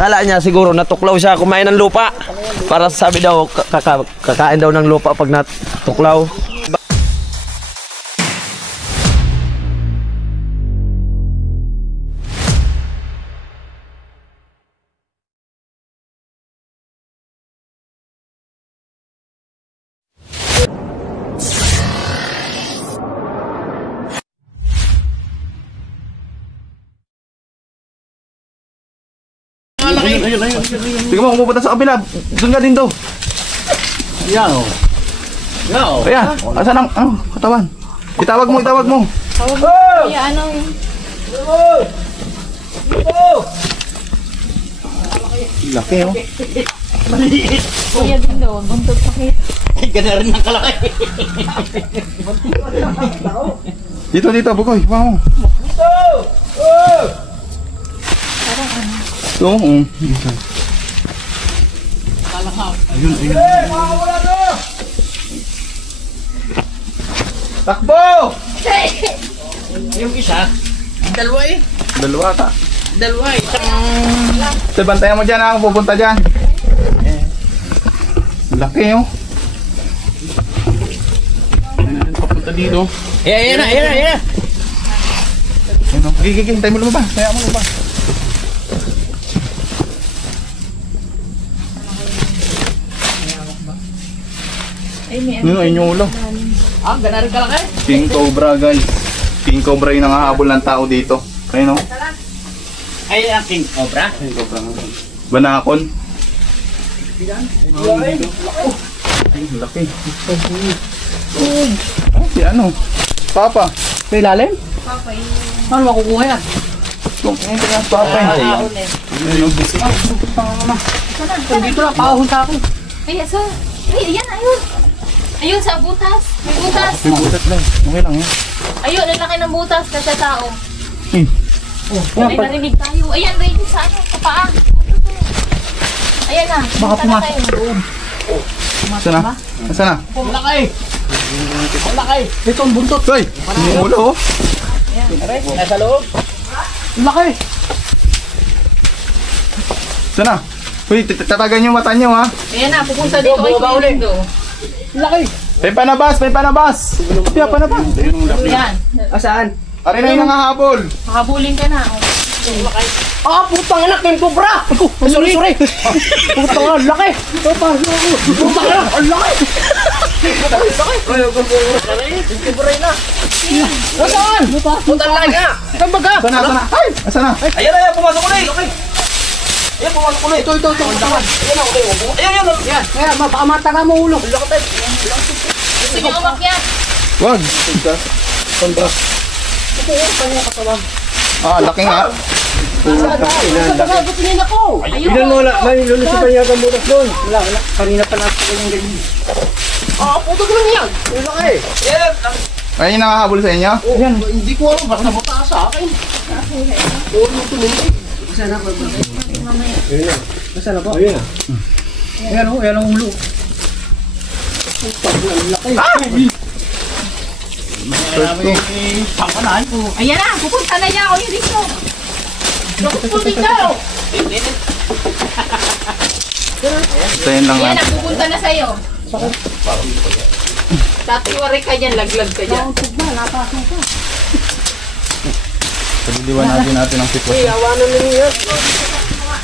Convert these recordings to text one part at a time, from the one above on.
Kala niya siguro natuklaw siya kumain ng lupa. Para sabi daw kakain daw ng lupa pag natuklaw. Ayun. Tingnan mo, pupunta sa kabila. Doon ka din daw. Yan o. Ayan, asan ang katawan? Itawag mo. Kaya ano yun? Laki oh. Kuya din daw, buntot sakit. Ganda rin ng kalaki. Dito, Bukoy. Wow. Parang ano? Ito, Ayun. Takbo! Yung isa, dalawa eh. Dalawa ka. Dalawa, isang... So, bantayan mo dyan ako pupunta dyan. Laki oh. Papunta dito. Ayan na. Ayun oh. Gigi, hintay mo lumabas. Kaya mo lumabas. Ayun yung ulo. Ganda rin kalaki. King Cobra guys. King Cobra yung nangahabol ng tao dito. Ayun oh. Ay, ang King Cobra. King Cobra nga. Banakon. Laki. Si ano? Papa. Sa ilalim? Papa, yun. Ano makukuha yan? Papa. Dito lang, pakahon sa akin. Ay, asa? Ay, ayan, ayun. Ayun, sa butas. May butas. Butat lang. Okay lang yan. Ayun, ang laki ng butas na sa tao. Yan, Ay, narinig tayo. Ayan, ready sa ano, sa paa. Ayan na. Baka pumunta na pumasok kayo. Saan na? Saan na? Malaki. Malaki. Ito ang buntot. Hoy! Yung ulo oh. Nasa loob. Laki. Saan na? Uy, tatagan yung mata nyo ha. Ayan na, pupunta dito kay Kuya Lindo. Laki. May panabas! Kaya panabas! Ayan. Asaan? Aray na yung nangahabol. Makabulin ka na. Putang anak ng Cobra. Sorry. Putang anak, laki. Putang anak, ang laki. Cobra na. Nasaan? Putang laki nga. Saan baga? Saan na? Ay! Saan na? Ayan, pumasok ulit. Ayan, pumasok ulit. Ito. Ayan. Kaya, baka mataga mo ulo. Gusto niyo umakyat? Wag! Laki nga. Tingin ako. Ayun. May lulusipan yata ang butas doon. Wala. Kanina pa natin ko yung ganyan. Puto ko lang yan. Yung laki. Ay, yung nangahabol sa inyo? Yan. Hindi ko alam. Basta mataas sa akin. Doon mo tuminig. Saan ako? Saan ako? Ayun na. Ayan ang ulo. Laki. Pangkalaan ko. Ayan na, pupunta na niya ako yung dito. Pupunta daw. Ito yun lang Ayan lang. na, pupunta na sa'yo. Tatiwari ka dyan, laglag ka dyan. Pagdidiwan natin ang sitwasyon. Awanan na niya.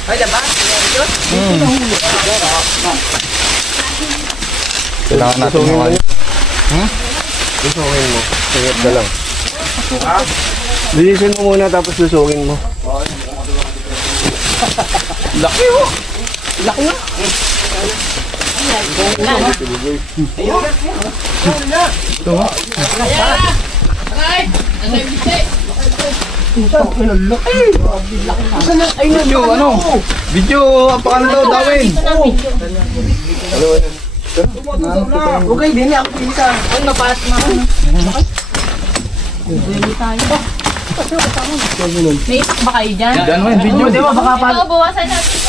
Ay, diba? Kailangan natin mawali. Lusungin mo. Singit ka lang. Linisin mo muna tapos lusungin mo. Laki oh! Laki nga. Ito oh. Video ano? Video ang pangalan daw Dawin. Okay, din ako pinisa. Ay, mapas na. Bili tayo. May itak ba kayo dyan? Diyan mo yung video. Di ba baka pa? Ito, bawasan natin.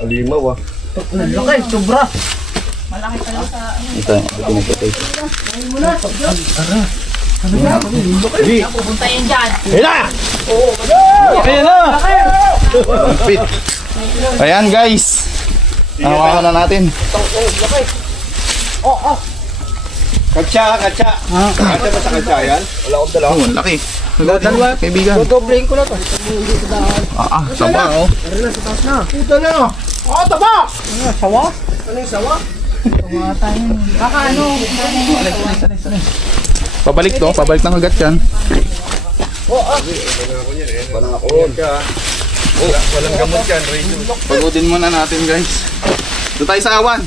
Alimaw ah. Laki, sobra. Malaki pala sa ano. Ito, pinagkatay. Pupunta yan dyan. Ayan guys. Nakuha na natin. Katsa. Katsa ba sa katsa yan? Wala akong dala. Oh, laki. Dalawa, kaibigan. Doblehin ko na to. Taba oh. Puta na. Oh, taba! Sawa? Ano yung sawa? Baka ano. Pabalik ng kagat yan. Panakon ka. Walang gamot yan, Rachel. Pagodin muna natin guys. Doon tayo sa awan.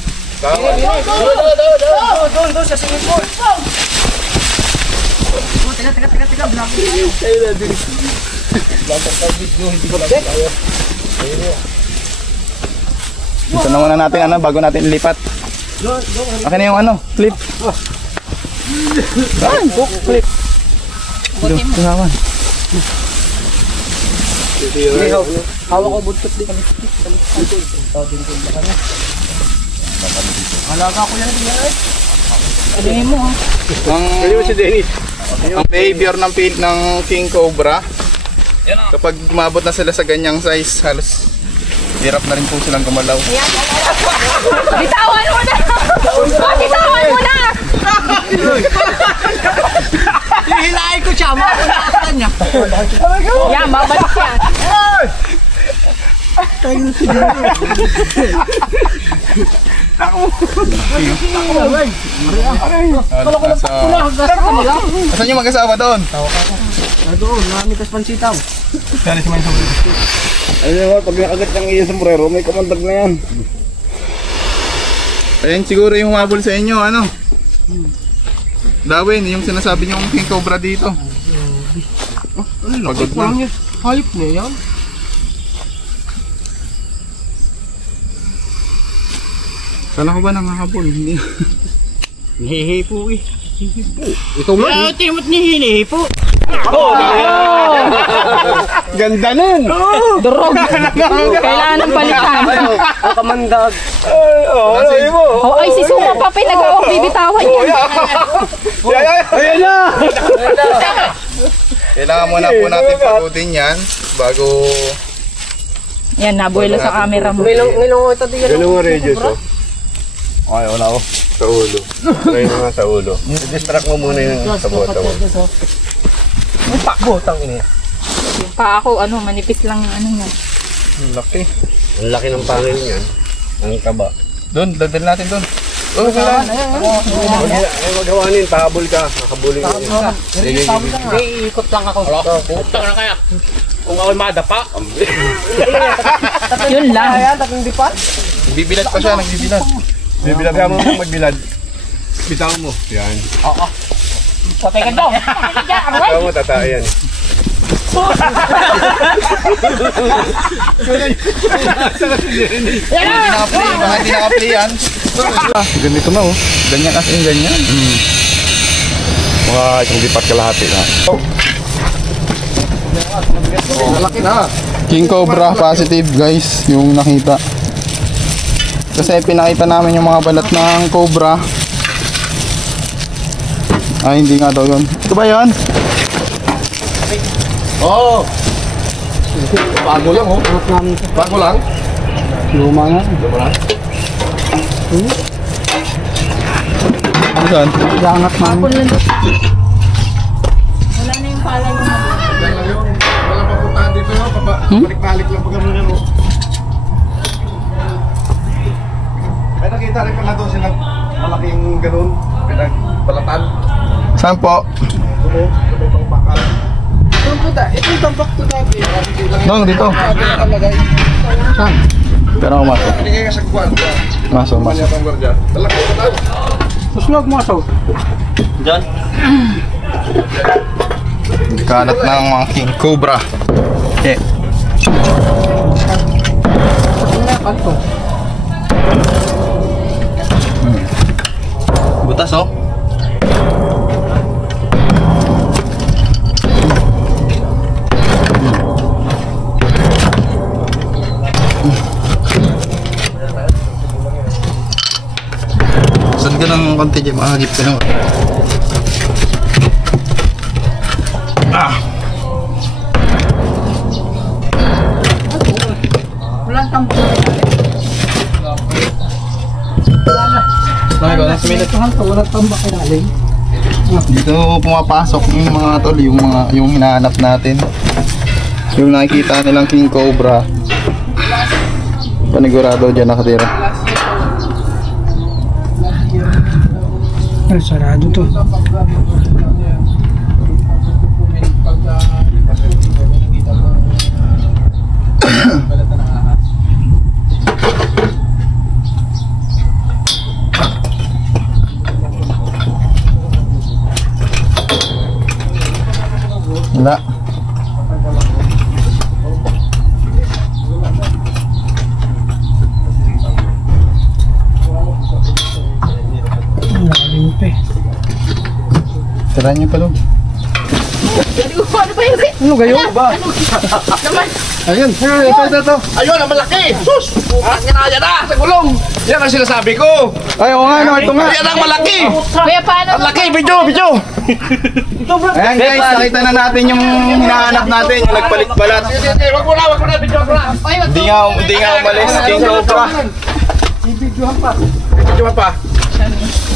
Doon sa singit mo. Teka, black. Ito na muna natin ano, bago natin ilipat. Akin na yung ano, clip. Ay, clip. Doon, sa awan. Hawak ko budtot din kami. Alaga ko yan. Sabihin mo. Ang behavior ng King Cobra, kapag umabot na sila sa ganyang size, halos hirap na rin po silang gumalaw. Bitawan mo na! Bitawan mo na! Hihilahin ko siya. Makunasan niya. Yan, babalik yan. Asan yung mag-asawa doon? Doon, namitas pansitaw. Ayun naman, pag nakagat ng iyong sombrero, may kamandag na yan. Ayan siguro yung humabol sa inyo, ano? Dawin, yung sinasabi niyong King Cobra dito. Pagod na. Hayop na yan. Kala ko ba nangahabol? Hindi. Hihipo eh. Ito mo. Timot ni hinihipo. Ganda nun! Durog. Kailangan ng palitan. Ang kamandag. Oh, ay, si Suma pa pinag-awang bibitawan yan. Ayan na! Kailangan muna po natin pagodin yan bago... Yan, nabuelo sa camera mo. Ngilong ito din. Ganun nga, Regis, oh. Okay, wala ko. Sa ulo. Try mo nga sa ulo. I-distract mo muna yung sa bota mo. May pakbotang ini. Yung pa ako, ano, manipis lang, ano na. Laki. Ang laki ng pangil niyan. Ang taba. Doon, dadal natin doon. Oh, Ay, magawanin. Pahabol ka. Kakabulin ka. Sige. Iikot lang ako. Putang na kaya. Kung ako'y madapa. Yun lang. Ayan, tatlong dipat. Nagbibilad pa siya, nagbibilad. Bibilad mo magbilad. Bitaw mo. Yan. Patay ka daw. Bitaw mo, tatae yan. Hindi naka-play yan. Ganito na oh. Ganyan as in ganyan. Mga isang dipat kalahati na. Malaki na. King Cobra positive guys, yung nakita. Kasi pinakita namin yung mga balat ng Cobra. Ay, hindi nga daw yun. Ito ba yun? Oo! Bago lang oh. Bago lang. Luma nga. Luma lang. Ano saan? Iangat man. Wala na yung pala mo. Walang papuntahan dito no. Balik-balik lang pag gano'n no. Ay nakita rin pala doon silang malaking gano'n. Pinagbalatan. Saan po? Ito itong bakal. Ito puta, itong tambak to dati. Doon, dito. Saan? Pero ako masok. Hindi kaya sa kwan. Masok, masok. Manya pang gwardiya. Talak ko tayo. Suslog mo asaw. Kalat ng mga King Cobra. Eh. Butas oh. Saan ka ng konti dyan? Mahagip ka naman. Walang tambak na ilalim. Walang tambak na ilalim. Dito pumapasok yung mga tol, yung hinahanap natin. Yung nakikita nilang king cobra. Panigurado dyan nakatira. Ay, sarado to. Wala. Tira niyo pa lang. Ano ba yun? Ano kayo ba? Ayun, ito. Ayun, ang malaki! Sus! Putang ginaya na! Sa gulong! Yan ang sinasabi ko! Ay, oo nga, no, ito nga. Yan ang malaki! Kuya, paano? Ang laki! Video! Ayan guys, nakita na natin yung hinahanap natin, yung nagpalit-balat. Sige, wag mo na! Video ko na! Oy, wag Hindi nga umalis, king cobra. Video pa!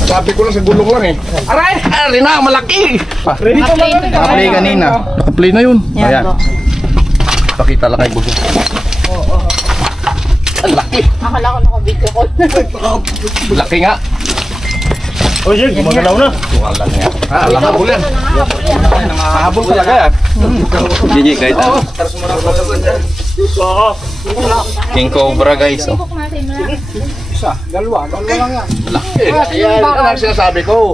Sabi ko lang sa gulong lang eh. Aray! Aray na! Ang malaki! Naka-play kanina. Naka-play na yun. Ayan. Pakita lang kay Buso. Ang laki! Akala ko naka-video call. Laki nga! O sige, gumagalaw na. Tuwalan nga. Nakahabol yan. Nakahabol talaga yan. Gigi, kahit ano. King cobra guys. Oh. Buk natin na. Dalawa lang yan. Laki! Yan ang sinasabi ko.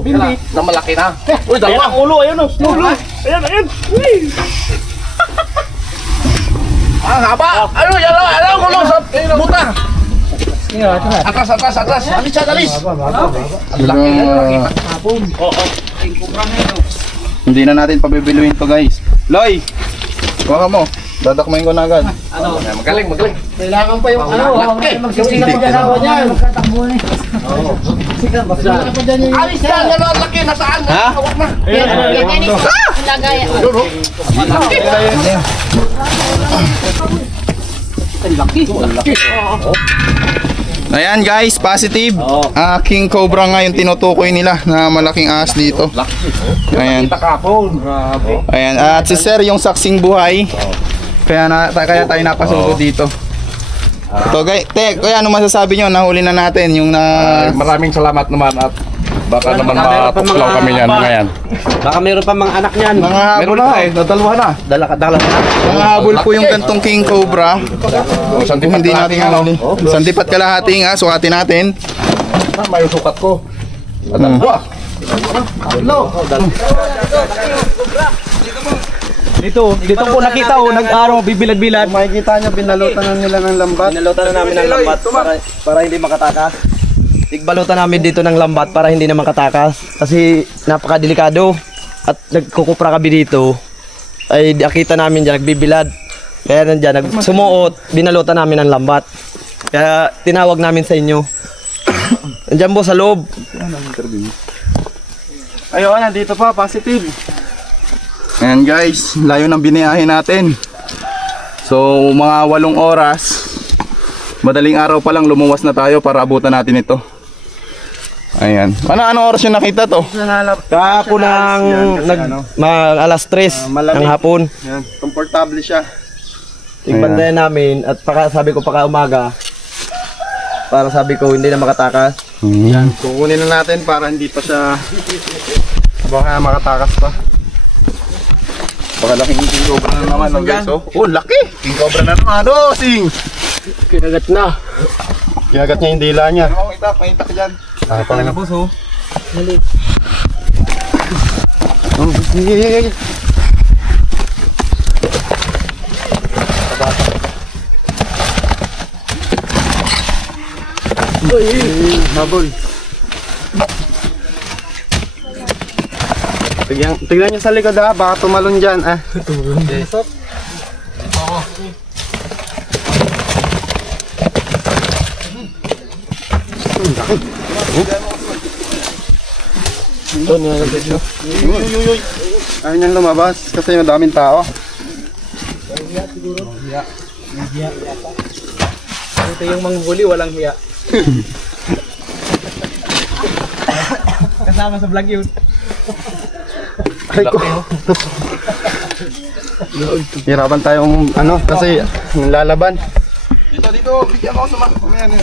Na malaki na. Uy, dalawa! Ulo, ayun o. Ulo. Ayan. Ang haba! Ano, yan lang! Ano, gulong sa buta! Atras! Alis! Ang laki yan! Hindi na natin pabibiluin to guys. Loy! Kuha mo. Dadakmain ko na agad. Magaling! Kailangan pa yung ano. Laki! Magsisinap pa dyan ako dyan. Magkatakbo na eh. Alis yan! Yan ang laki! Nasaan? Ha? Hawak na! Ganyan yung lagay. Ayan guys, positive. King cobra nga yung tinutukoy nila na malaking ahas dito. Ayan. Ayan. At si Sir yung saksing buhay. Kaya tayo napasugod dito. Ito guys, kuya ano masasabi nyo? Nahuli na natin yung Maraming salamat naman at baka naman matuklaw kami yan ngayon. Baka meron pa mga anak niyan. mga habol Meron na po. eh, nadalwa na. Dala na. Mga habol po yung gantong king cobra. Kung hindi natin nahuli. Sandipat kalahati nga, sukatin natin. May sukat ko. Nadalwa. Dito po nakita nag-araw bibilad-bilad. Makikita nyo, binalutan na nila ng lambat. Binalutan na namin ng lambat para hindi makatakas. Igbalutan namin dito ng lambat para hindi na makatakas kasi napakadelikado at nagkukupra kami dito ay nakita namin dyan nagbibilad kaya nandyan sumuot, binalutan namin ng lambat kaya tinawag namin sa inyo. Nandyan po sa loob. Ayun, nandito pa, positive. Ayan guys, layo ng biniyahe natin. So mga 8 oras, madaling araw pa lang lumuwas na tayo para abutan natin ito. Ayan. Ano oras yung nakita to? Kahapon alas 3 ng hapon. Ayan, komportable siya. Tigbandayan namin at sabi ko paka umaga para sabi ko hindi na makatakas. Ayan, kukunin na natin para hindi pa siya baka makatakas pa. Baka laking king cobra na naman guys. Oh, laki! King cobra na naman. Sing! Kinagat na. Kinagat niya yung dila niya. Pakita ka dyan. Pangin na puso. Mali. Habol. Tignan niyo sa likod baka tumalon dyan Tumalon dyan. Ayaw niyang lumabas kasi madaming tao. Ito yung manghuli, walang hiya. Kasama sa vlog yun. Ay ko. Hirapan tayong ano kasi lalaban. Dito, bigyan mo ako sa mamaya na.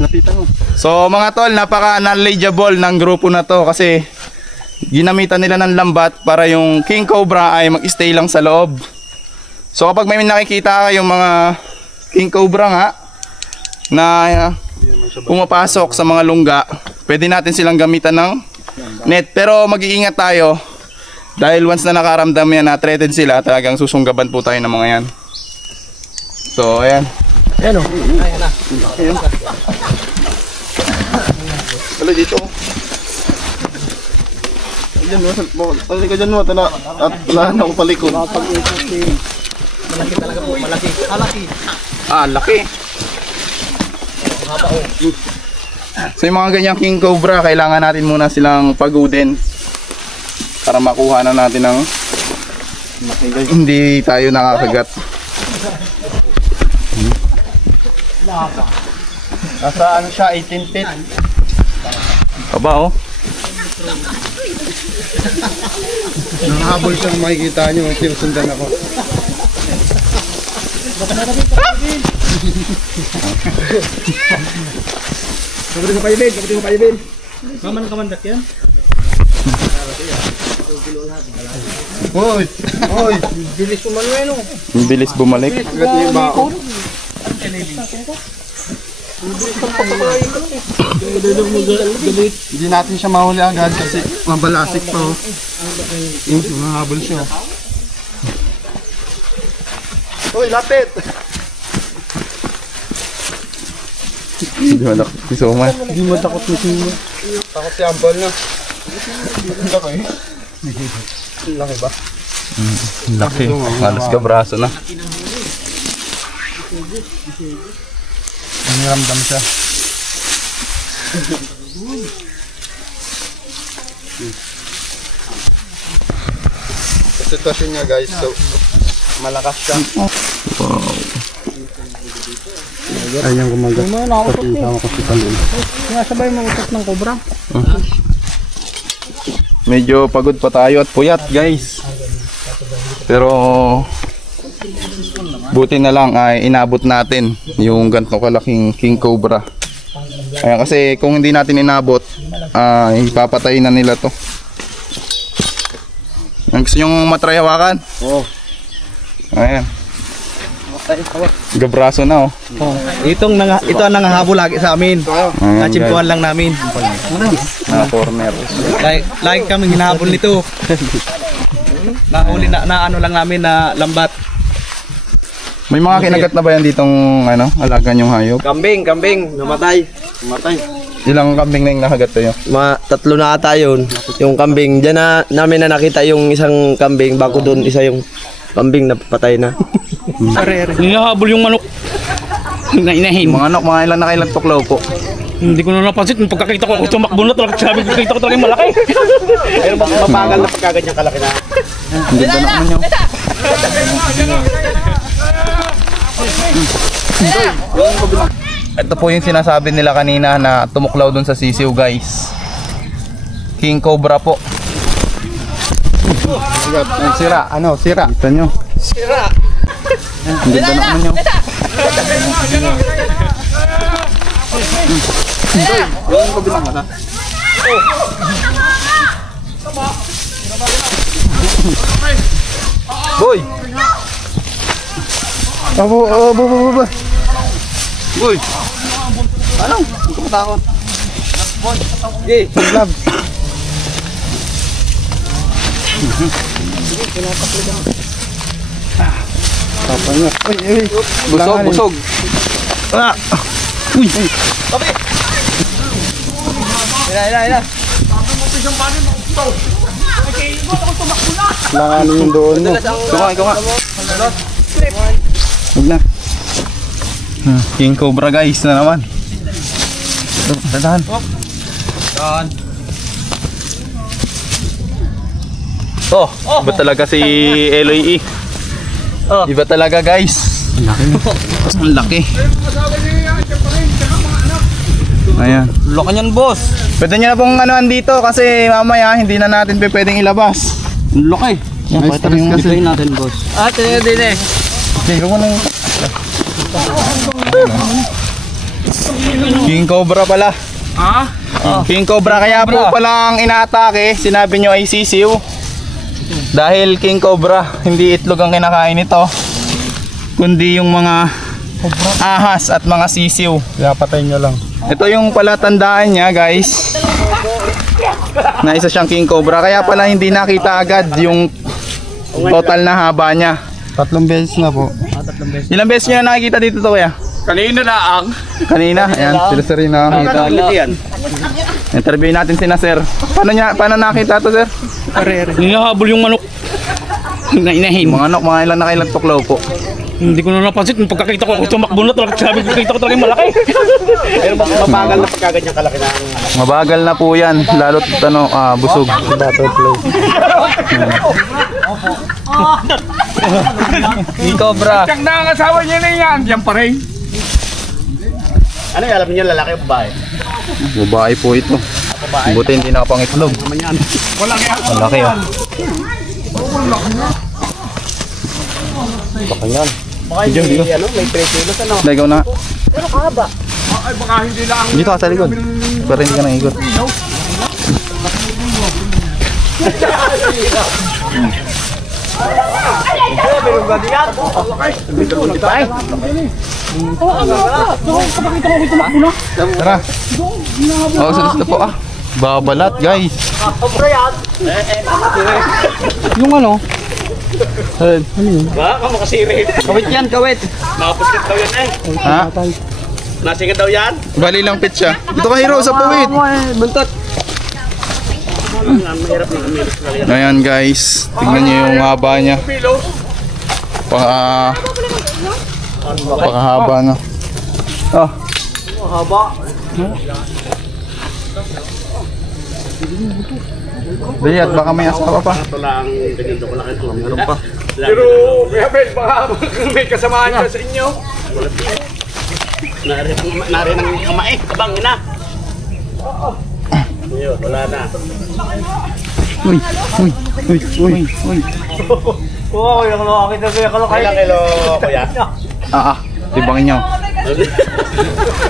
Lapitan mo. So mga tol, napaka-knowledgeable ng grupo na to kasi ginamitan nila ng lambat para yung King Cobra ay mag-stay lang sa loob. So kapag may nakikita kayong mga King Cobra nga na pumapasok sa mga lungga, pwede natin silang gamitan ng net. Pero mag-iingat tayo dahil once na nakaramdam yan na threatened sila, talagang susunggaban po tayo ng mga yan. So ayan. Ayan o. Ayan na. Wala dito. Diyan mo, pali ka dyan mo, at wala na akong palikod. Malaki talaga po, malaki. Malaki. Ah, laki. So yung mga ganyang King Cobra, kailangan natin muna silang pagudin para makuha na natin ng hindi tayo nakakagat. Nasa ano siya, 18 feet. Aba oh. Nakahabol siya kung makikita nyo. Sinusundan ako. Kapatin mo kayo, Ben. Kapatin mo kayo, Ben. Maman kamandak yan. Hoy! Hoy! Bilis mo man yun, Ang bilis bumalik. Agad niya yung bako. Hindi natin siya mahuli agad kasi mabalasik pa oh. Mahabol siya. Hoy, lapit! Hindi mo takot si Soma. Hindi mo takot na siya. Takot si Ambol na. Laki. Laki ba? Laki. Halos ka braso na. Niramdam siya. Sa sitwasyon niya guys, so malakas siya. Ayang kumagat. Pati sama ko si Talon. Sinasabay mo utot ng cobra. Medyo pagod pa tayo at puyat guys. Pero buti na lang ay inabot natin yung ganito kalaking King Cobra. Ayan, kasi kung hindi natin inabot, ipapatay na nila to. Gusto nyong matry hawakan? Oo. Ayan. Gabraso na oh. Ito ang nangahabol lagi sa amin. Ayan, Nachimpuan lang namin. corner. Lagi kami hinahabol nito. Nahuli na ano lang namin na lambat. May mga kinagat na ba yan ditong alaga nyong hayop? Kambing, namatay. Ilang kambing na yung nakagat tayo? Tatlo na ata yun. Yung kambing, dyan na namin na nakita yung isang kambing, bago doon isa yung kambing na patay na. Hinahabol yung manok. Inahin. Mga anak, mga ilan na kailan tuklaw po? Hindi ko na napansin. Nung pagkakita ko, tumakbo na talaga. Sabi ko, kita ko talaga yung malaki. Pero mabagal na pagkaganyang kalaki na. Hindi ba naman yun? Ito po yung sinasabi nila kanina na tumuklaw dun sa sisiw guys. King Cobra po. Sira, sira. Kita nyo. Sira! Hindi ba naman yun? Yung kabilang mata. Boy! Abo. Boy! Ano? Hindi ko matakot. Okay, Love. Papa niya. Uy. Busog. Ah! Uy! ina. Langanin yung doon mo. Ikaw nga. Huwag na. King Cobra guys na naman. Tandaan. Oh, iba talaga si Eloy E. Iba talaga guys. Ang laki. Ang laki. Ayan. Loko niyan, boss. Pwede nyo na pong anuan dito kasi mamaya hindi na natin pwedeng ilabas. Loko eh. May stress kasi. Ito natin, boss. Tingnan din eh. Okay, huwag mo nang... King Cobra pala. King Cobra, kaya po palang inaatake, sinabi nyo ay sisiw. Dahil King Cobra, hindi itlog ang kinakain nito, kundi yung mga ahas at mga sisiw. Kaya patayin nyo lang. Ito yung palatandaan niya, guys, na isa siyang King Cobra. Kaya pala hindi nakita agad yung total na haba niya. 3 beses na po. Ilang beses nyo na nakikita dito to, kuya? Kanina na ang. Kanina, ayan, sila sir yung nakakita. yan. Interview natin si Sir. Paano nakita to, sir? Hinahabol yung manok. Nainahin. Mga anak, mga ilan na kailan tuklaw po. Hindi ko na napansin. Nung pagkakita ko, tumakbo na talaga. Sabi ko, kita ko talaga yung malaki. Pero mabagal na pagkaganyan kalaki na ang... Mabagal na po yan, lalo't busog. King Cobra. Tiyak na ang asawa niya na yan. Yan pa rin. Ano yung alam niyo, lalaki o babae? Babae po ito. Buti hindi nakapangitlog. Malaki oh. Baka yan. Baka hindi, may 3 kilos ano? Ikaw na. Pero kahaba. Ay, baka hindi lang. Dito ka sa likod. Pero hindi ka nang ikot. Tara. Oh, sa po babalat, guys. Yung ano? Baka makasiri. Kawit yan, kawit. Nakapuskat daw yan eh. Ha? Nasingit daw yan. Bali lang pit siya. Dito ka, Hero, sa puwit. Buntot. Ayan, guys. Tignan niyo yung haba niya. Pakahaba na. Oh. Haba. Dali, at baka may asawa pa. Ito lang, ganyan daw ko lang ito. Meron pa. Pero, kaya Ben, baka may kasamaan niya sa inyo. Narin ang kamae, kabang ina. Ayun, wala na. Uy. Oo, yung nakakita ko yung kalakay. Ilang kilo, kuya? Tibangin niyo.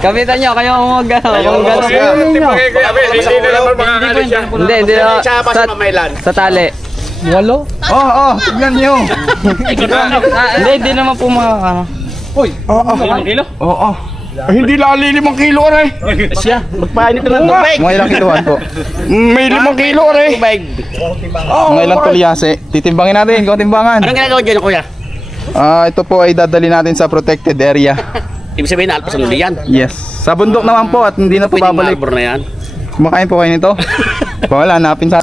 Kapitan nyo, kayo mag Ayun, Hindi hindi na naman makakalit siya. Hindi na. Siya pa sa mamailan. Sa tali. Walo? Tignan niyo. Hindi naman po makakano. Ilang kilo? Oo. Hindi lali 5 kilo aray. Siya, magpainit na ng tubig. Mga ilang kiluhan po. May 5 kilo aray. Tubig. Mga ilang tulyase. Titimbangin natin, kung timbangan. Anong ginagawa dyan, kuya? Ito po ay dadali natin sa protected area. Ibig sabihin na alpas ang uli yan. Yes. Sa bundok naman po at hindi na po Pwede babalik. marbor na yan. Kumakain po kayo nito? Wala, hanapin sa...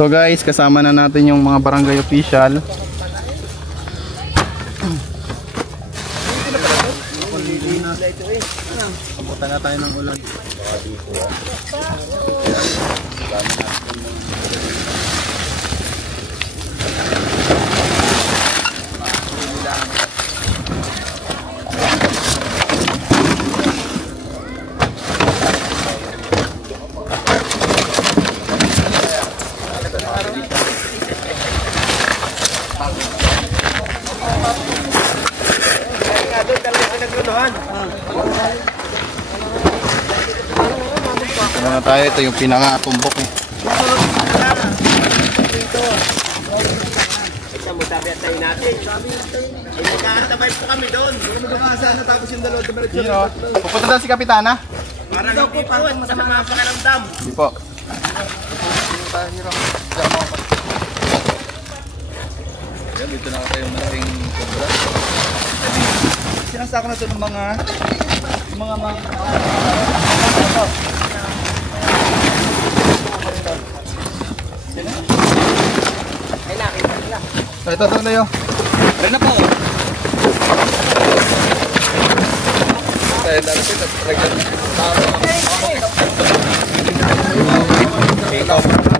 So guys, kasama na natin yung mga barangay official. Kamutan na tayo ng ulan. Ano na tayo, ito yung pinaka-tumbok eh. Pupunta daw si Kapitana? Para daw po, masama sa karamdam. Hindi po. Dito na kayo malaking kubra. Sinasako na ito ng mga ito tayo. Rin na po.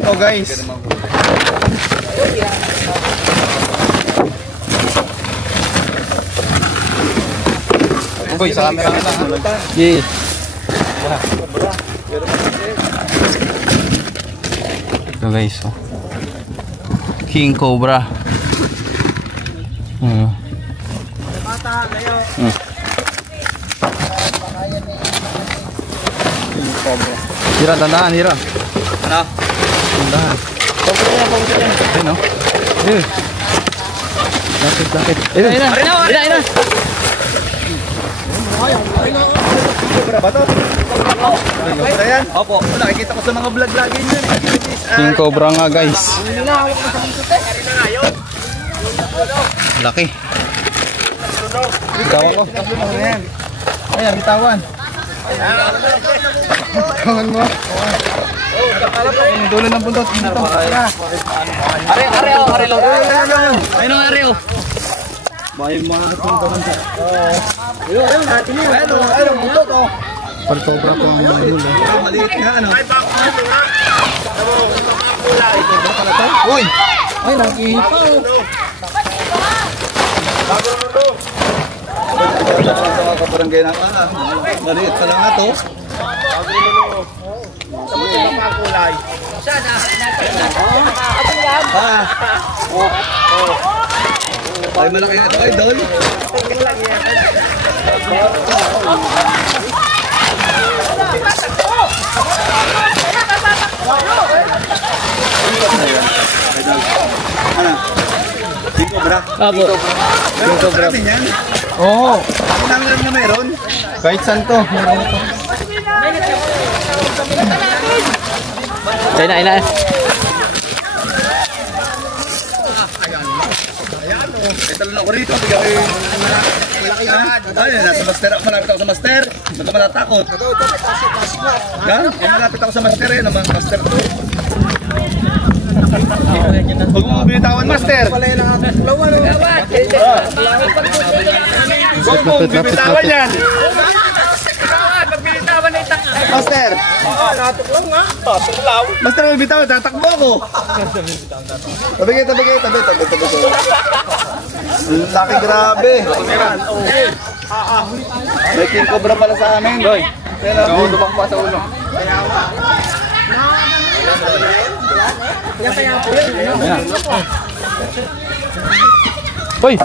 Ito guys. Boy, sa camera ka lang. Yeah. Ito guys, oh. King Cobra. Hira, tandaan, hira. Ano? Tandaan. Ayun, no? Eh. Lakit. Ina. Opo, nakikita ko sa mga vlog lagi yun. King Cobra nga guys. Laki. Bitawan ko. Ayan, bitawan. Bitawan mo. Dulo ng buntot dito. Are lang. Ayun ang are. Bahay mga napuntahan sa. Ayun, butot oh. Cobra ko ang mahul. Maliit nga ano. Uy! Ay, nakikita oh. Sa mga kaparangay na maliit pa lang nga to. Ay, malaki na ito, idol. King Cobra? Apo. King Cobra. Oo. Ano namin na meron? Kahit saan to. Meron to. Ina. Ito lang ako rito. Malaki yan. Ay, nasa master. Malapit ako sa master. Ba't ka matatakot? Malapit ako sa master eh. Naman master to. Huwag mo binitawan, master. Huwag mo binitawan yan. Master. Master, may bitaw. Tatakbo ako. Tabi. Laki, grabe. May King Cobra pala sa amin. Boy. Dumang pa sa ulo. Uy!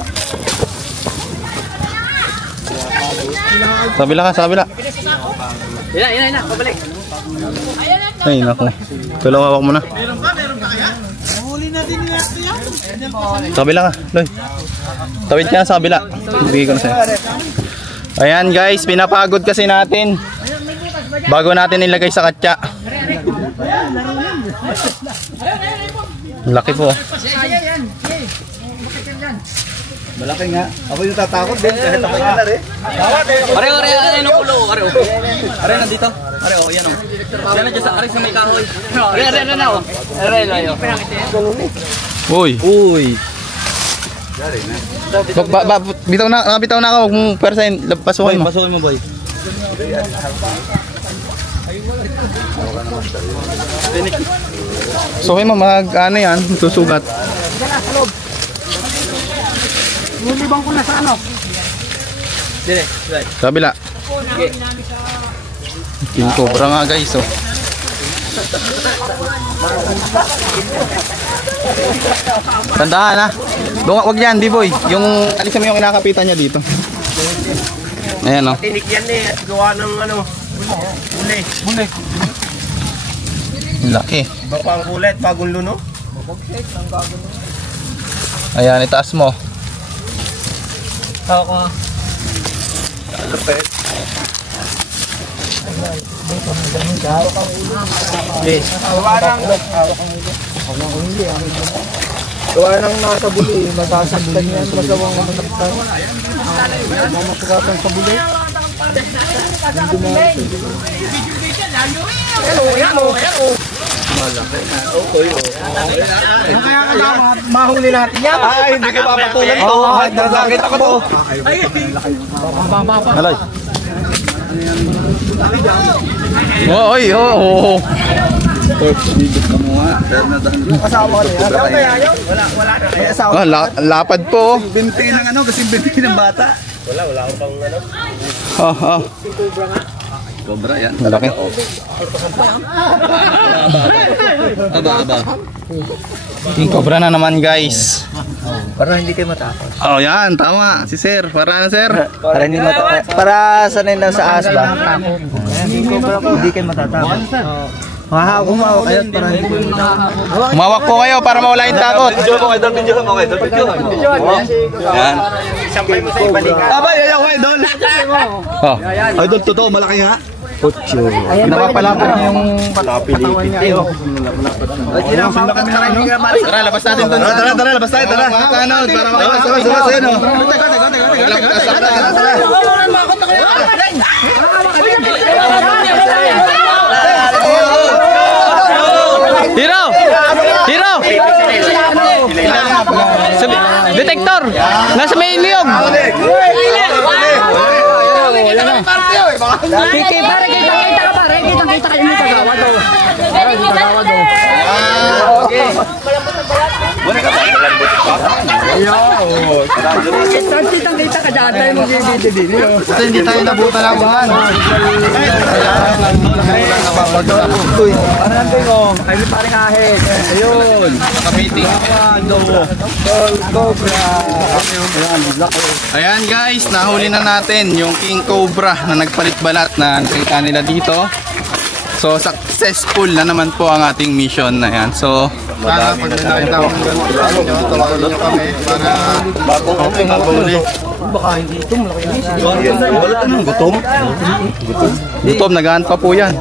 Sa kabila. Ina, pabalik. Ay, naku. Tulong hawak mo na. Sa kabila ka, Loy. Tawid ka na sa kabila. Bigay ko na sa'yo. Ayan guys, pinapagod kasi natin bago natin nilagay sa katsa. Laki po. Malaki nga. Ako yung tatakot din kahit ako yung rin. Are ng ulo. Are nandito. Are oh, yan oh. Yan na dyan sa are sa may kahoy. Are na oh. Are layo. Uy. Bitaw na ako. Huwag mong persahin. Pasukin mo. Pasukin mo, boy. Pasukin mo, ano yan, susugat. Lumibang ko na sa ano. Dire. Sa kabila. King Cobra nga guys, oh. Tandaan ha. Wag yan, D-boy. Yung alisin mo yung kinakapitan niya dito. Ayan, oh. Tinik yan eh. Gawa ng ano. Bule. Laki. Iba pa ang kulit. Bagong luno. Ayan, itaas mo. Ako. Lupet. Gawa nang nasa buli. Masasaktan yan. Masawang masaktan. Mamasukatan sa buli. Malaki na. Okay, Kaya kailangan mahuli natin yan. Ay, hindi ko papatulan to. Nagagit ako to. Alay. Oh, oy, oh. Bibit ka mo nga. Kasama ko na yan. Wala na. May asawa. Lapad po. Binti ng ano, kasi binti ng bata. Wala akong pang ano. Oh. Cobra yan. Malaki. Aba. King Cobra na naman guys. Para hindi kayo matakot. Oh yan, tama. Si Sir, para na Sir. Para hindi matakot. Para sanay lang sa asba. Hindi kayo matatakot. Humawak kayo para hindi kayo matakot. Umawak po kayo para mawala yung takot. Video mo, idol. Yan. Sampay mo sa ibalikan. Aba, yayaw ko, idol. Oh. Idol, totoo, malaki nga. Napapalapan niya yung Napilitin niya. Tara, labas natin doon. Tara, labas tayo, tara. Ano, para Labas, ayun, oh. Hero! Detector! Nasa may niyog! Ito hindi tayo nabuta lang buwan. Ayan guys, nahuli na natin yung King Cobra na nagpalit balat na nakita nila dito. So successful na naman po ang ating mission na yan. So sana pag nakita ko tawagan nyo kami para makahuli. Gutom, nagahan pa po yan.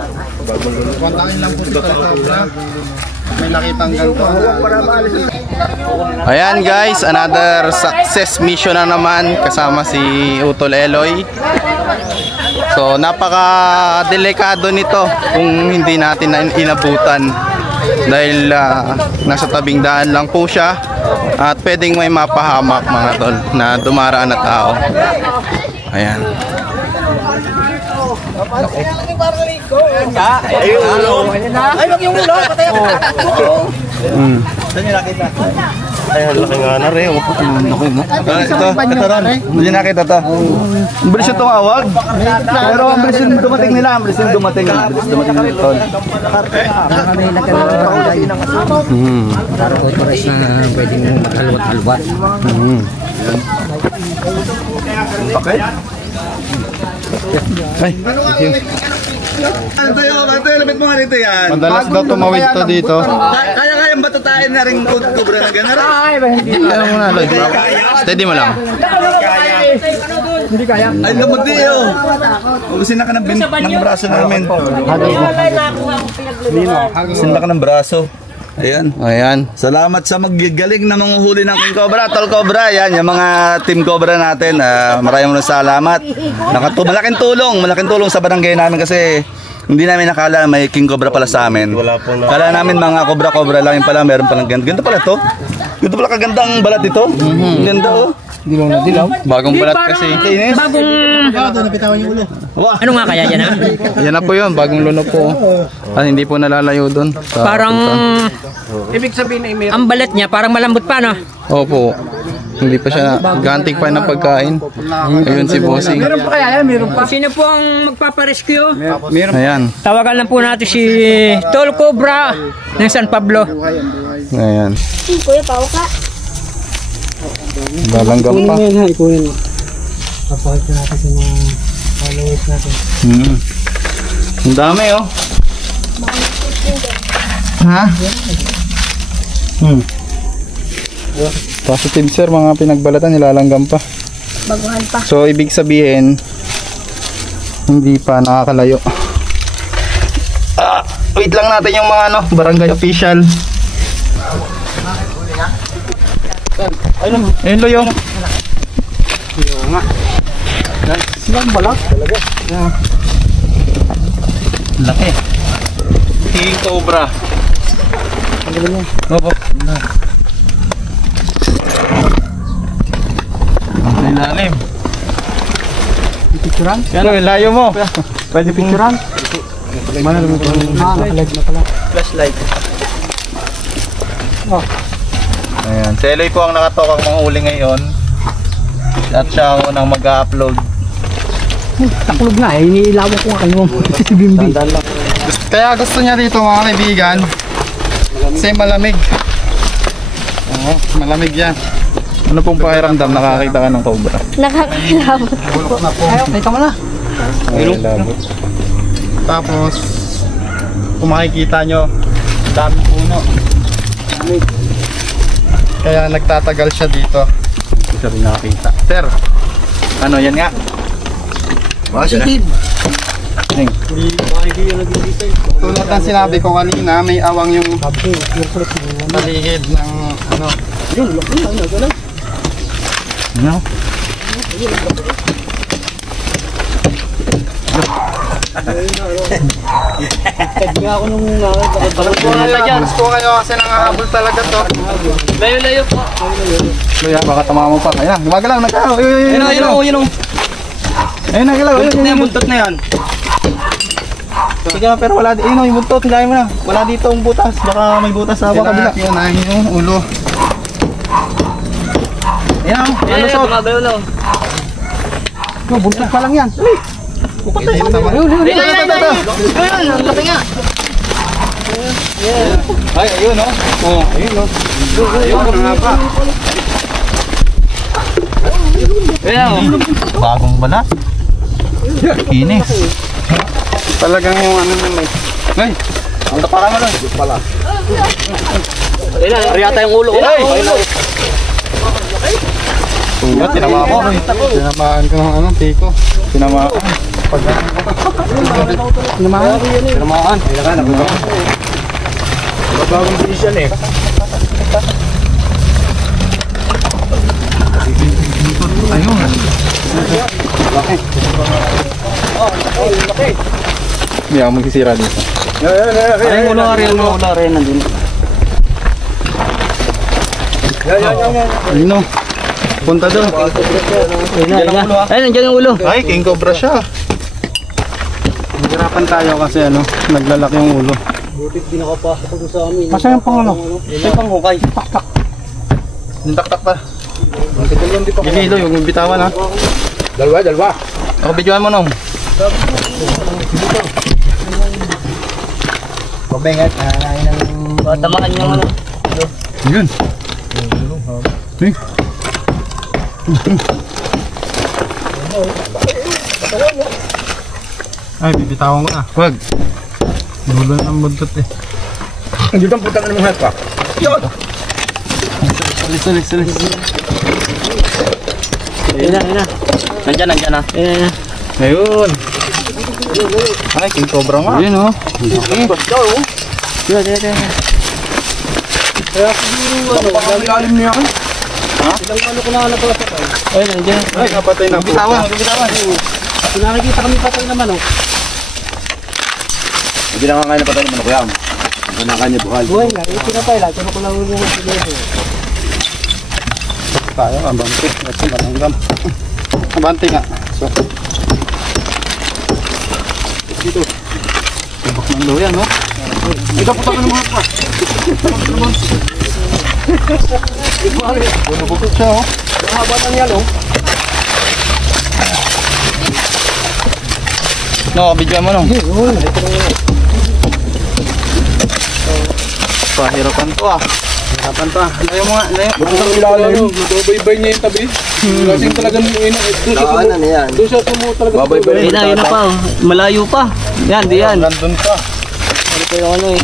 Kontakin lang po si Cobra. May nakitang ganito. Ayan guys, another success mission na naman kasama si Utol Eloy. So napaka-delikado nito kung hindi natin inabutan dahil nasa tabing daan lang po siya at pwedeng may mapahamak mga tol na dumaraan na tao. Ayan. Ay, wag yung ulo. Patay ako. Saan niyo nakita? Ay, laki nga na rin. Ito ron. Hindi nakita to. Ang bilis yung tumawag. Pero ang bilis yung dumating nila. Ang bilis yung dumating. Ang bilis dumating ng tol. Para ko ito na pwedeng magkalwat-kalwat. Okay. Ay, Ito, lapit mo nga rito yan. madalas daw tumawid to dito. Kaya batutain na rin Cobra na gano'n. Ano mo na, Lloyd? Steady mo lang. Ay, lumagdi oh. Sinla ka ng braso namin. Sinla ka ng braso. Ayan. Ayan. Salamat sa magigaling na manguhuli ng King Cobra, Tol Cobra. Yan, yung mga team Cobra natin. Maraming salamat. Malaking tulong sa barangay namin kasi hindi namin nakala may King Cobra pala sa amin. Kala namin mga Cobra lang yung pala, meron palang ganda. Ganda pala to. Ganda pala kagandang balat ito. Ganda oh. Bagong balat kasi. Ano nga kaya yan ha? Yan na po yun, bagong luno po. At hindi po nalalayo doon. Parang... Ibig sabihin ay ang balat niya parang malambot pa no? Opo. Hindi pa siya ganting pa ng pagkain. Ayun si Bossing. Sino po ang magpaparescue? Ayan. Tawagan lang po natin si Tol Cobra ng San Pablo. Ayan. Kuya, pao ka. Lalanggam pa. Papakita natin sa mga followers natin. Ang dami oh. Ha? Positive sir, mga pinagbalatan nilalanggam pa. Baguhan pa. So ibig sabihin hindi pa nakakalayo. Wait lang natin yung mga barangay official. Ayun Loyo. Silang balak talaga. Laki. King Cobra. Opo. Ang ilalim. Picturean? Ano, layo mo. Pwede picturean? Mana naman ito? Nakalag na pala. Flashlight. Ayan, si Eloy po ang nakatokang mga uli ngayon. at siya ako nang mag-upload. Taklog nga eh, iniilawan ko nga kayo. Si Bimbi. Kaya gusto niya dito mga kaibigan kasi malamig. Oo, malamig yan. Ano pong pakiramdam nakakita ka ng cobra? Nakakilabot. Ito mo na. Tapos kung makikita nyo, dami puno. Kaya nagtatagal siya dito. Hindi siya rin nakakita. Sir, ano yan nga? Positive. Tulad ng sinabi ko kanina, may awang yung paligid ng ano. No? Gusto kayo kasi nangahabol talaga to. Layo-layo po. Kuya, baka tumama pa. Ayan, gumagalaw, nagkalaw. Yun o. Ayun, nagalaw. Buntot na yan, buntot na yan. Sige na, pero wala dito. Ayun, yung buntot, hilahin mo na. Wala dito ang butas. Baka may butas sa kabila. Yun, ayun yung ulo. Ayan, ano so? Gumagayo lang. Buntot pa lang yan. Ay, ayun o. Oh, ayun o. Ayun, nga pa. Bagong balat. Kinis. Talagang yung ano naman. Ay, ang taparang mo lang. Pala. Riyata yung ulo. Tulad, tinama ko. Tinamaan ko ng ano, tiko. Tinamaan. Tinamaan. Bagong decision eh. Ayun. Hindi ako magsisira dito. Ay, ulo ka rin nandun. Ayun o. Punta doon. Ay, nandiyan yung ulo. Ay, king cobra siya. Nahirapan tayo kasi ano, naglalaki yung ulo. Butit din nakapasok ko sa amin. Masa yung pang ano? Ito yung panghukay. Yung taktak pa. Gililo, yung bitawan ha. Dalawa. Ako videoan mo nung. Pabengat. Tamaan niya mo. Yun. Hey. Ay, bibitawan ko na. Wag. Dulo ng buntot eh. Hindi kang puta ng mga pa. Salis. Ayun na. Nandiyan na. Ayun. Ay, king cobra nga. Ayun oh. Lalim niya. Ay, nandiyan. Ay, napatay na. Bitawan. Nakikita kami patay naman oh. Hindi na kakain na patay naman ako yan. Hindi na kanya buhay. Buhay nga, yung pinatay lang. Kaya ko lang yung Tayo, abante. Kasi matanggam. Abante nga. So. Dito. Tibak ng loyan, no? Ito puta ka ng mga pa. Bukot siya, oh. mahaba ng yan oh. No, video mo nung. Pahirapan to ah. Hirapan to ah. Layo mo nga, layo. Ang ilalim. Babaybay niya yung tabi. Lasing talaga ng ina. Daanan na yan. Doon siya sumo talaga. Babaybay. Ayun na pa. Malayo pa. Yan, di yan. Nandun pa. Ano pa yung ano eh.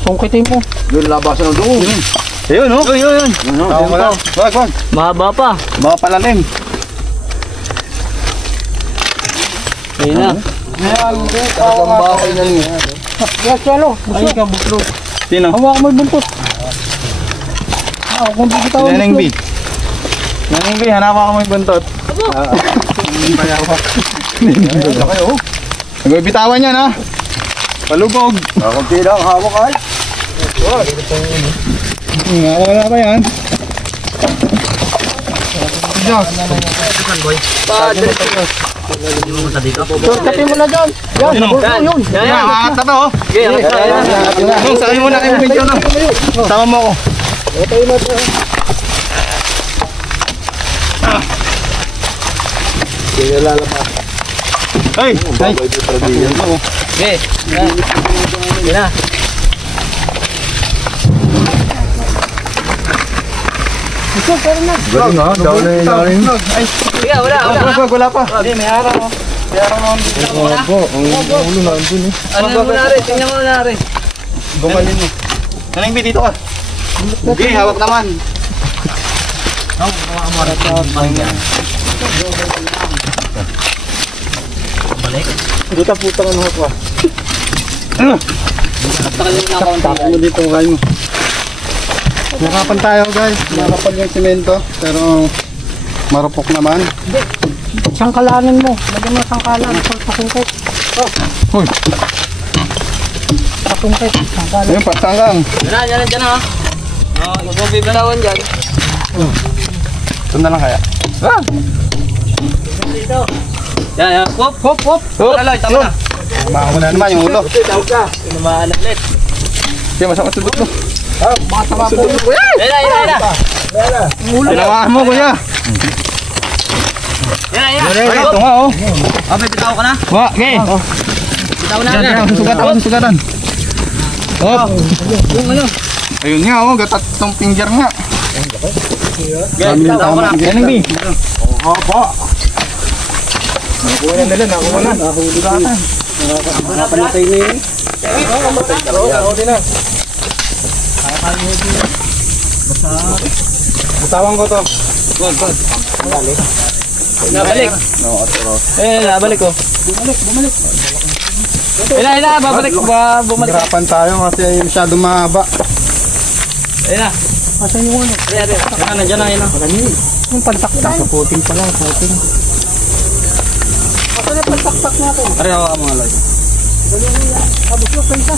Sungkitin mo. Doon labasan ng doon. Ayun, no? Yun. Tawag mo lang. Wag. Mahaba pa. Mga palalim. Ayun na. Ang bakay na niya. Yes, ano? Ay, ka buklo. Sino? Hawakan mo yung buntot. Kung bibitaw Naneng B. Naneng B, hanapan ka mo yung buntot. Nagbibitawan yan ha. Palubog. Kunti lang hawak ay. Wala pa yan. Diyos. Tapin mo na dyan. Yan, yun. Yan, angat na to oh. Okay, Nung sakay mo na kayo video na. Sama mo ako. Ay! Ay! Okay. Yan na. Galing ha, dali. Sige, wala. Wala pa. Hindi, may araw. May araw naman dito. Ang ulo na andun eh. Ano mo na rin? Tingnan mo na rin. Bukalin mo. Nanang B, dito ka. Okay, hawak naman. Buta puta ka mga kwa. Takot mo dito kayo mo. Nakapan tayo guys. Nakapan yung simento. Pero marupok naman. Sangkalanin mo. Lagyan mo sangkalan. Pasungkit. Hoy, Pasungkit. Sangkalan. ayun pasanggang. Diyan na. Huwag mong bibitawan dyan. Ito na lang kaya. Ah! Yan. Hop. Oh, Alay, tama na. Baka na naman yung ulo. Tumaan ulit. Kaya masama sa dulo. Yan na. Tinamaan mo kuya. Yan. Ito nga oh. May bitaw ka na? Wa, okay. Bitaw na. Susugatan. Oh. Ayun nga oh, gatat tong finger nga. Guys, bitaw ka na. Yan ang B. Opo. Nakuha na nila, nakuha na. Napanatay na yun. Butawan ko to. Nabalik. Nabalik ko. Bumalik. Babalik. Bumalik. Hirapan tayo kasi masyadong mahaba. Ayun na. Asan yung ano? Nandiyan na. Yung pantaktak. Kaputing pala. Kaputing. Asan yung pantaktak natin? Pare ako mga loy. Abos yung penta.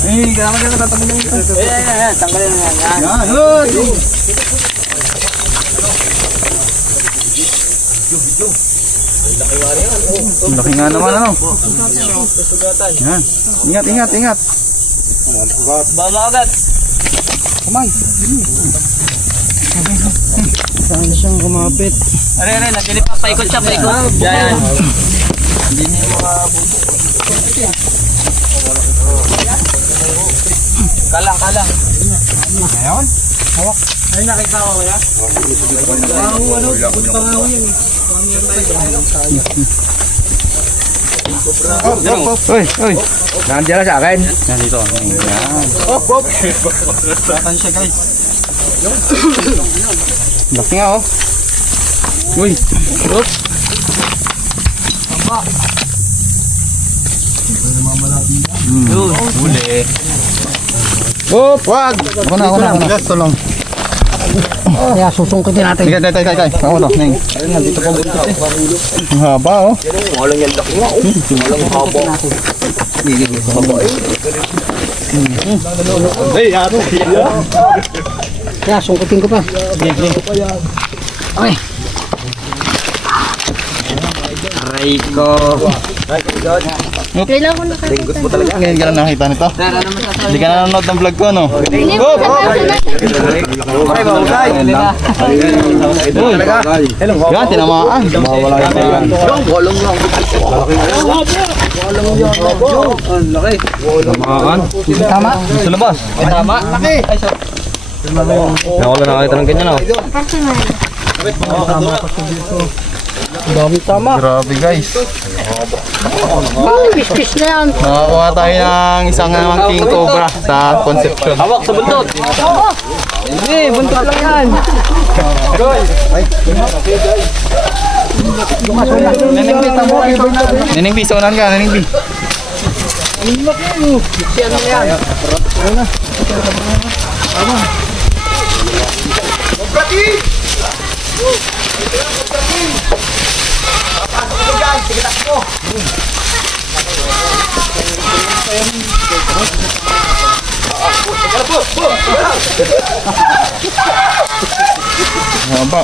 Kailangan ka na tatanggalin ito. Tanggalin na yan. Laki nga naman ano. Yan. Ingat. Bala agad. Saan siyang kumapit? Are, nagkilip pa. Paikot siya. Yan. Kalang. Ngayon? Ay, nakita ko kaya? Pangaw yan eh. Oy. Nandiyan na sa akin. Yan dito. Yan. Hop. Satan siya guys. Laki nga oh. Uy. Hop. Huli. Hop, wag. Ako na. Just lang. Kaya susungkitin natin. Sige, tay. Ako to, Neng. Nandito pa buntot eh. Ang haba oh. Walang yan laki nga oh. Walang haba. Hey, ato. Kaya sungkitin ko pa. Okay. Aray ko. Kailangan ko nakakita. Ngayon ka na nakita nito. Hindi ka nanonood ng vlog ko, no? Hindi mo sa Yan, tinamaan. Mawala yung tayo. Tinamaan. Tama? Sa labas. Tama. Nakawala nakakita ng ganyan, no? Dami tama. Grabe, guys. Pis na yan. Nakakuha tayo ng isang King Cobra sa Concepcion. Hawak sa buntot. Hindi, buntot lang yan. Neneng B, saunan ka, Neneng B. Haba.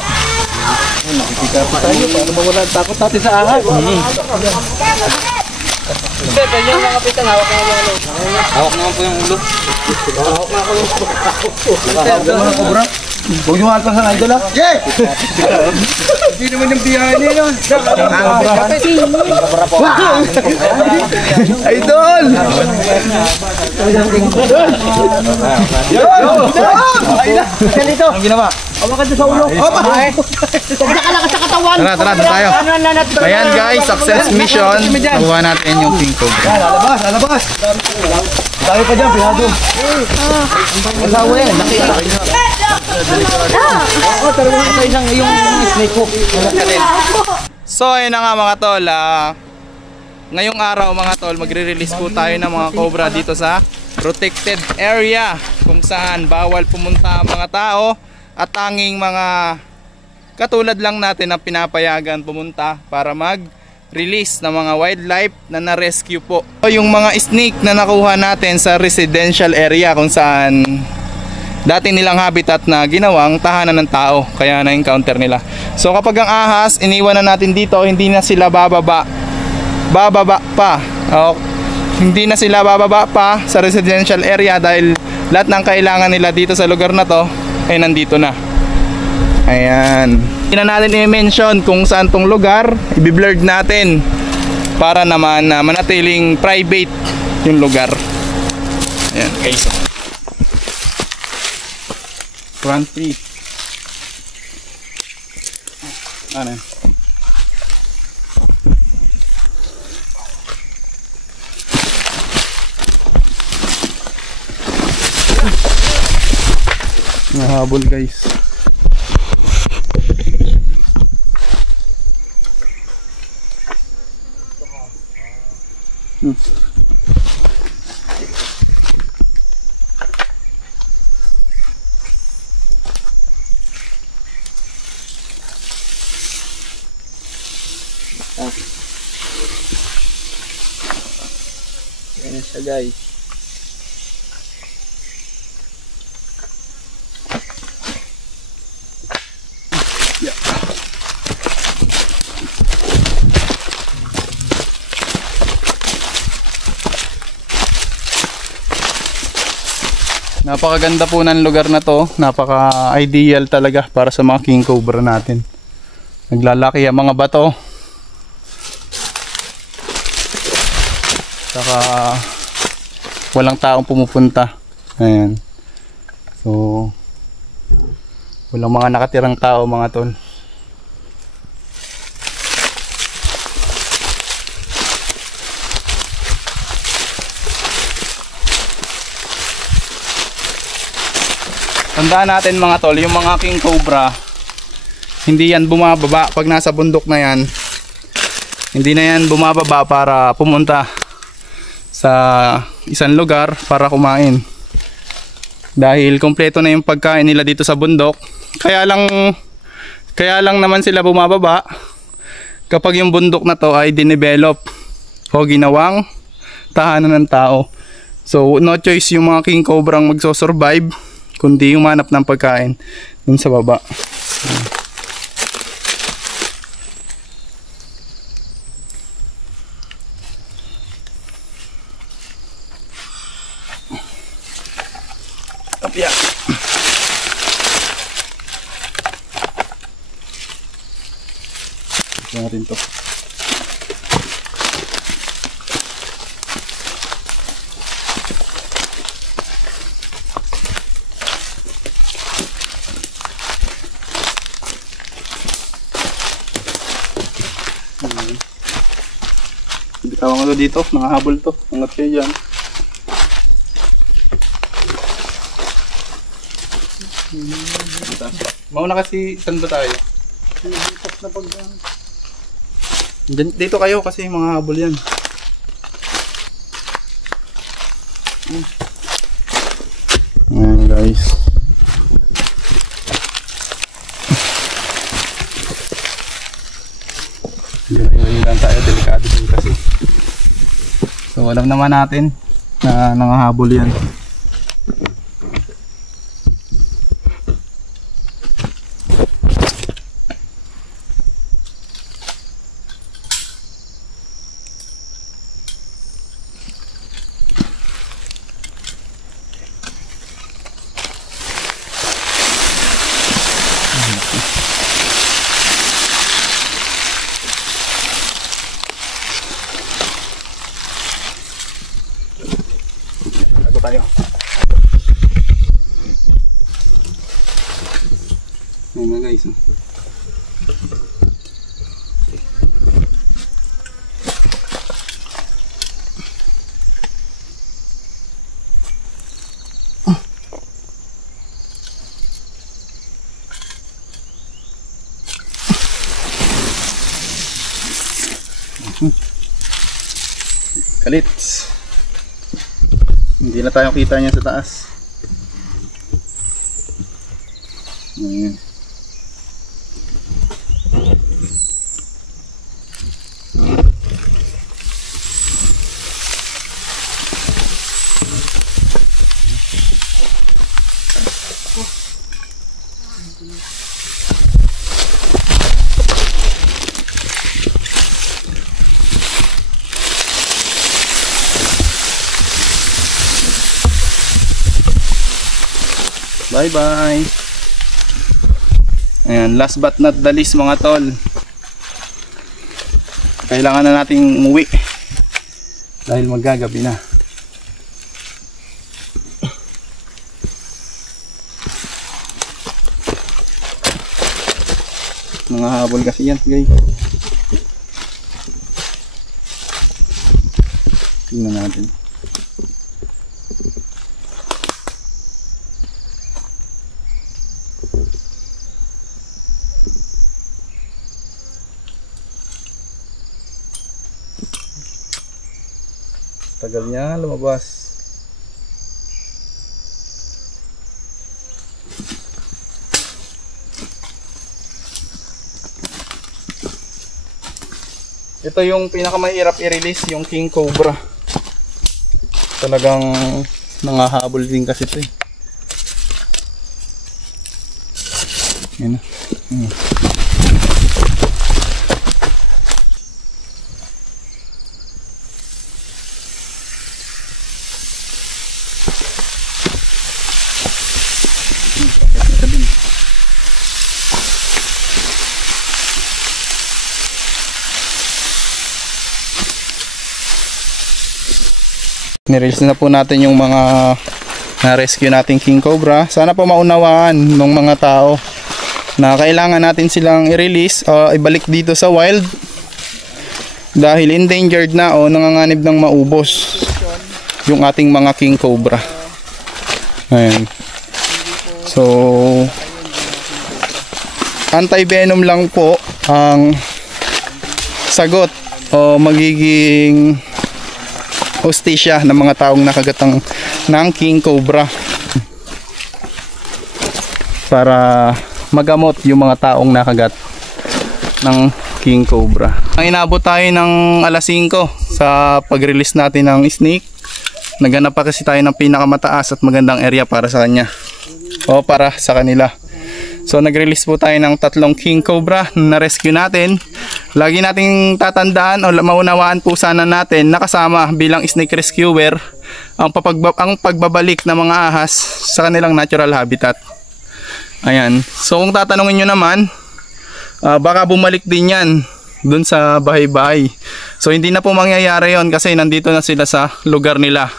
Takot natin sa ahas. Hindi, pwede yung mga kapitan. Hawak na yung ulo. Hawak naman po yung ulo. Huwag yung alpas ng idol ha. Yeah! Hindi naman yung biyahe niya yun. Idol! Ang ginawa? Tara tayo. Ayan guys, success mission. Nakuha natin yung King Cobra. Lalabas! Tayo pa dyan, pinado. Asawa yan, laki. So ayun na nga mga tol, ngayong araw mga tol, magre-release po tayo ng mga cobra dito sa protected area kung saan bawal pumunta ang mga tao at tanging mga katulad lang natin na pinapayagan pumunta para mag-release ng mga wildlife na na-rescue po. So, yung mga snake na nakuha natin sa residential area kung saan dati nilang habitat na ginawang tahanan ng tao, kaya na-encounter nila. So kapag ang ahas, iniwan na natin dito, hindi na sila bababa pa. Hindi na sila bababa pa sa residential area dahil lahat ng kailangan nila dito sa lugar na to ay nandito na. Ayan. Hindi na natin i-mention kung saan tong lugar, i-blurred natin para naman manatiling private yung lugar. Ayan guys. Front free. Ano? Nahabol guys. Ayan siya guys. Napakaganda po ng lugar na to. Napaka-ideal talaga para sa mga king cobra natin. Naglalaki ang mga bato. Saka walang taong pumupunta. Ayan. So walang mga nakatirang tao mga tol. Tandaan natin mga tol, yung mga king cobra, hindi yan bumababa pag nasa bundok na yan. Hindi na yan bumababa para pumunta sa isang lugar para kumain. Dahil kompleto na yung pagkain nila dito sa bundok. Kaya lang naman sila bumababa kapag yung bundok na to ay dinevelop o ginawang tahanan ng tao. So no choice yung mga king cobra ang magso-survive kundi humanap ng pagkain dun sa baba. Apya. Ito natin to. Tawang ko dito, nakahabol to. Angat kayo dyan. Mauna kasi, saan ba tayo? Dito kayo kasi mga habol yan. Ayan guys. Hindi lang tayo, delikado din kasi. So alam naman natin na nangahabol yan. guys. Kalits. Hindi na tayo kita niya sa taas. Ayan. Bye bye. Ayan, last but not the least mga tol. Kailangan na nating umuwi dahil maggagabi na. Mga habol kasi yan guys. Tingnan natin. Tagal niya lumabas. Ito yung pinakamahirap i-release, yung king cobra. Talagang nangahabol din kasi ito eh. Yan. Nirelease na po natin yung mga na-rescue nating king cobra. Sana po maunawaan ng mga tao na kailangan natin silang i-release o ibalik dito sa wild dahil endangered na o nanganganib ng maubos yung ating mga king cobra. Ayan. So anti-venom lang po ang sagot o magiging hostisya ng mga taong nakagatang ng king cobra para magamot yung mga taong nakagat ng king cobra. Ang inabot tayo ng alas 5 sa pag-release natin ng snake. Naghanap pa kasi tayo ng pinakamataas at magandang area para sa kanya o para sa kanila. So nag-release po tayo ng 3 king cobra na rescue natin. Lagi nating tatandaan o maunawaan po sana natin nakasama bilang snake rescuer ang pagbabalik ng mga ahas sa kanilang natural habitat. Ayan. So kung tatanungin nyo naman, baka bumalik din yan dun sa bahay-bahay. So hindi na po mangyayari yon kasi nandito na sila sa lugar nila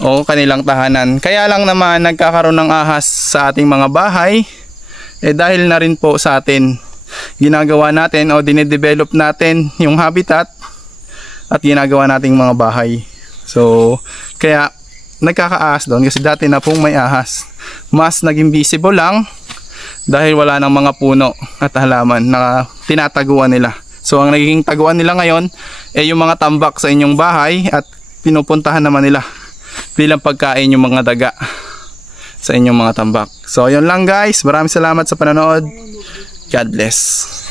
o kanilang tahanan. Kaya lang naman nagkakaroon ng ahas sa ating mga bahay. Dahil na rin po sa atin ginagawa natin o dinedevelop natin yung habitat at ginagawa nating mga bahay. So kaya nagkakaahas doon kasi dati na pong may ahas. Mas naging visible lang dahil wala nang mga puno at halaman na tinataguan nila. So ang naging taguan nila ngayon yung mga tambak sa inyong bahay at pinupuntahan naman nila bilang pagkain yung mga daga sa inyong mga tambak. So yun lang guys, maraming salamat sa panonood. God bless.